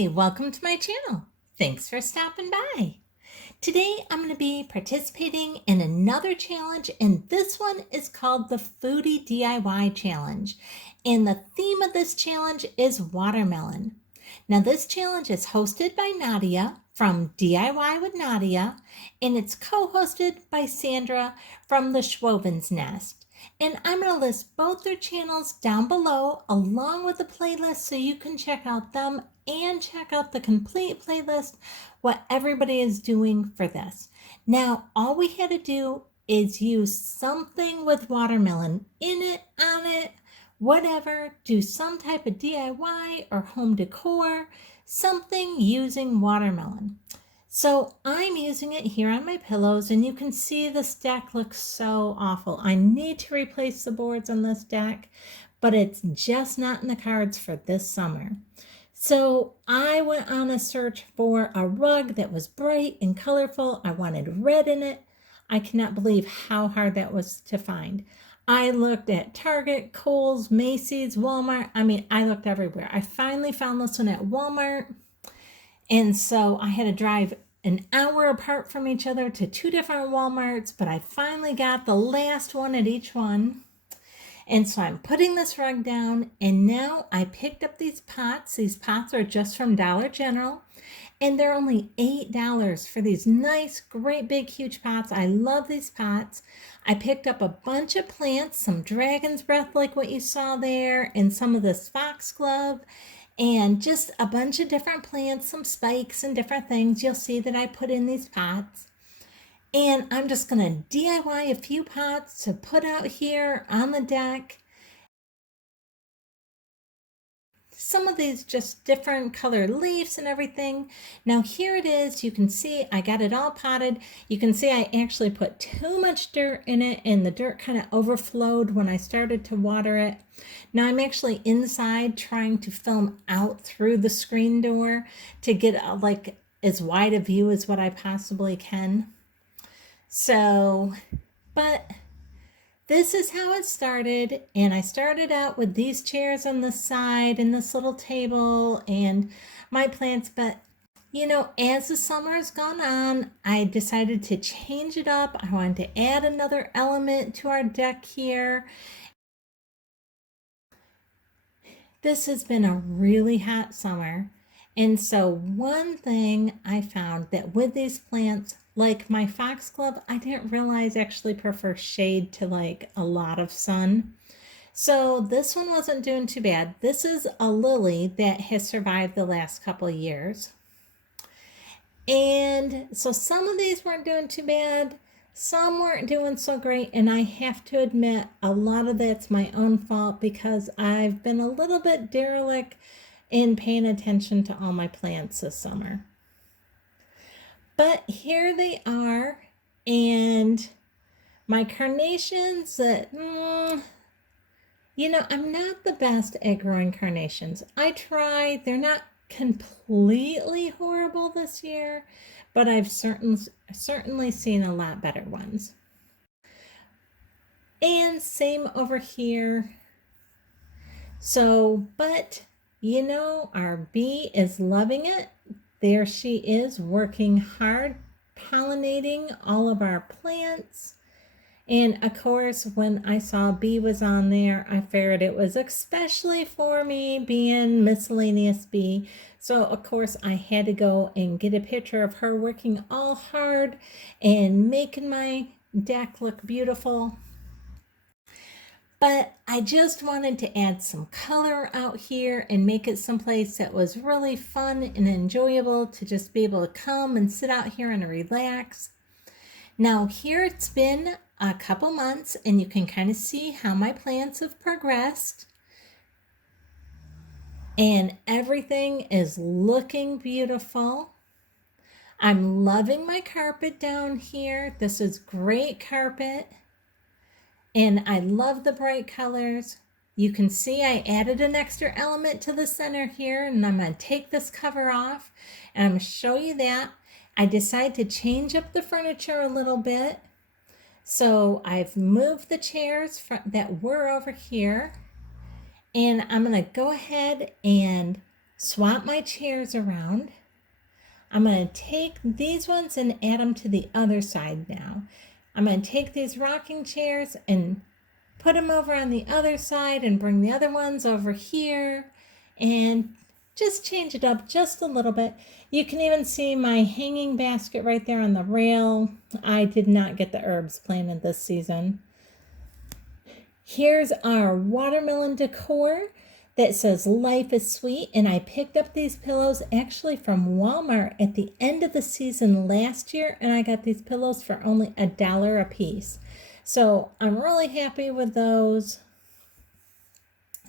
Hi, welcome to my channel. Thanks for stopping by. Today I'm going to be participating in another challenge, and this one is called the Foodie DIY Challenge. And the theme of this challenge is watermelon. Now this challenge is hosted by Nadia from DIY with Nadia, and it's co-hosted by Sandra from the Schwowin's Nest. And I'm going to list both their channels down below along with the playlist so you can check out them and check out the complete playlist, what everybody is doing for this. Now, all we had to do is use something with watermelon in it, on it, whatever, do some type of DIY or home decor, something using watermelon. So I'm using it here on my pillows, and you can see this deck looks so awful. I need to replace the boards on this deck, but it's just not in the cards for this summer. So I went on a search for a rug that was bright and colorful. I wanted red in it. I cannot believe how hard that was to find. I looked at Target, Kohl's, Macy's, Walmart. I looked everywhere. I finally found this one at Walmart. And so I had to drive an hour apart from each other to two different Walmarts, but I finally got the last one at each one. And so I'm putting this rug down, and now I picked up these pots. These pots are just from Dollar General, and they're only $8 for these nice, great, big, huge pots. I love these pots. I picked up a bunch of plants, some dragon's breath like what you saw there, and some of this foxglove, and just a bunch of different plants, some spikes and different things you'll see that I put in these pots. And I'm just going to DIY a few pots to put out here on the deck. Some of these just different colored leaves and everything. Now here it is. You can see I got it all potted. You can see I actually put too much dirt in it, and the dirt kind of overflowed when I started to water it. Now I'm actually inside trying to film out through the screen door to get like as wide a view as what I possibly can. So, but this is how it started, and I started out with these chairs on the side and this little table and my plants, but you know, as the summer has gone on, I decided to change it up. I wanted to add another element to our deck here. This has been a really hot summer, and so one thing I found that with these plants, like my foxglove, I didn't realize actually prefer shade to like a lot of sun. So this one wasn't doing too bad. This is a lily that has survived the last couple of years. And so some of these weren't doing too bad. Some weren't doing so great, and I have to admit a lot of that's my own fault because I've been a little bit derelict in paying attention to all my plants this summer. But here they are, and my carnations that, you know, I'm not the best at growing carnations. I try. They're not completely horrible this year, but I've certainly seen a lot better ones. And same over here. So, but you know, our bee is loving it. There she is working hard, pollinating all of our plants. And of course, when I saw bee was on there, I figured it was especially for me, being Miscellaneous bee. So of course I had to go and get a picture of her working all hard and making my deck look beautiful. But I just wanted to add some color out here and make it someplace that was really fun and enjoyable to just be able to come and sit out here and relax. Now here it's been a couple months, and you can kind of see how my plants have progressed. And everything is looking beautiful. I'm loving my carpet down here. This is great carpet. And I love the bright colors. You can see I added an extra element to the center here, and I'm going to take this cover off and I'm going to show you that. I decided to change up the furniture a little bit. So I've moved the chairs that were over here, and I'm going to go ahead and swap my chairs around. I'm going to take these ones and add them to the other side now. I'm going to take these rocking chairs and put them over on the other side and bring the other ones over here and just change it up just a little bit. You can even see my hanging basket right there on the rail. I did not get the herbs planted this season. Here's our watermelon decor that says life is sweet, and I picked up these pillows actually from Walmart at the end of the season last year, and I got these pillows for only $1 a piece. So I'm really happy with those.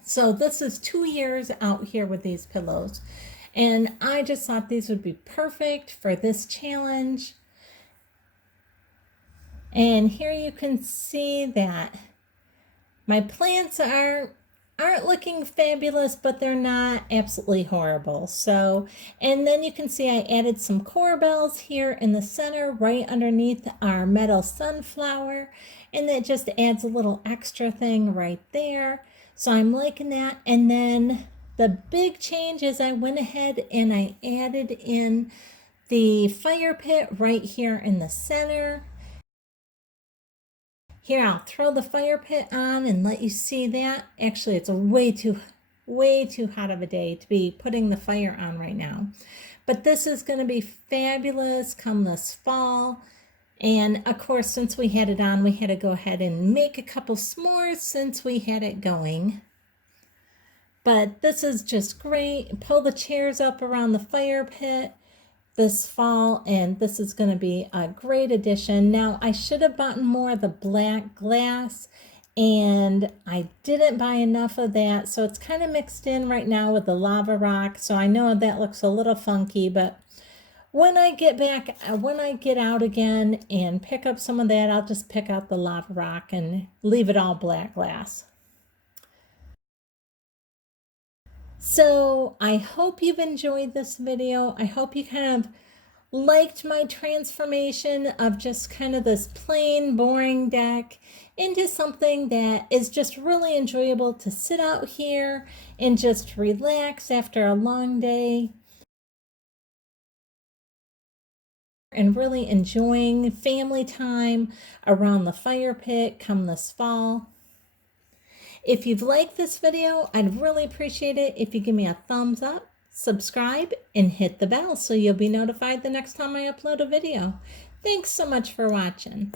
So this is 2 years out here with these pillows, and I just thought these would be perfect for this challenge. And here you can see that my plants aren't looking fabulous, but they're not absolutely horrible. So, and then you can see I added some corbels here in the center right underneath our metal sunflower, and that just adds a little extra thing right there. So I'm liking that. And then the big change is I went ahead and I added in the fire pit right here in the center. Here, I'll throw the fire pit on and let you see that. Actually, it's way too hot of a day to be putting the fire on right now. But this is going to be fabulous come this fall. And of course, since we had it on, we had to go ahead and make a couple s'mores since we had it going. But this is just great. Pull the chairs up around the fire pit this fall, and this is going to be a great addition. Now, I should have bought more of the black glass, and I didn't buy enough of that, so it's kind of mixed in right now with the lava rock. So I know that looks a little funky, but when I get out again and pick up some of that, I'll just pick out the lava rock and leave it all black glass. So I hope you've enjoyed this video. I hope you kind of liked my transformation of just kind of this plain, boring deck into something that is just really enjoyable to sit out here and just relax after a long day and really enjoying family time around the fire pit come this fall. If you've liked this video, I'd really appreciate it if you give me a thumbs up, subscribe, and hit the bell so you'll be notified the next time I upload a video. Thanks so much for watching.